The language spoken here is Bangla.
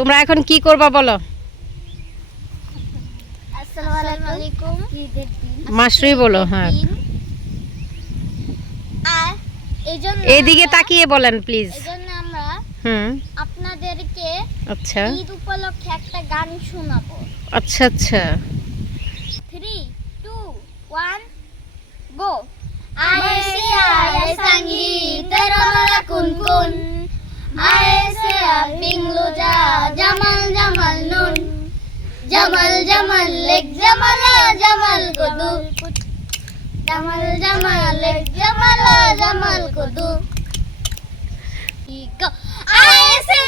তোমরা এখন কি করবা বলো? আসসালামু আলাইকুম। ঈদের দিন মাশরুই বলো। হ্যাঁ, আর এইজন্য এইদিকে তাকিয়ে বলেন প্লিজ। এইজন্য আমরা হুম, আপনাদেরকে আচ্ছা ঈদ উপলক্ষে একটা গান শোনাবো। আচ্ছা আচ্ছা। 3 2 1 go. Aye sangi teramala kun kun. Aye se pingluja jamal jamal nun. Jamal jamal lek jamala jamal kudu. Jamal jamal lek jamala jamal kudu. Go. Aye se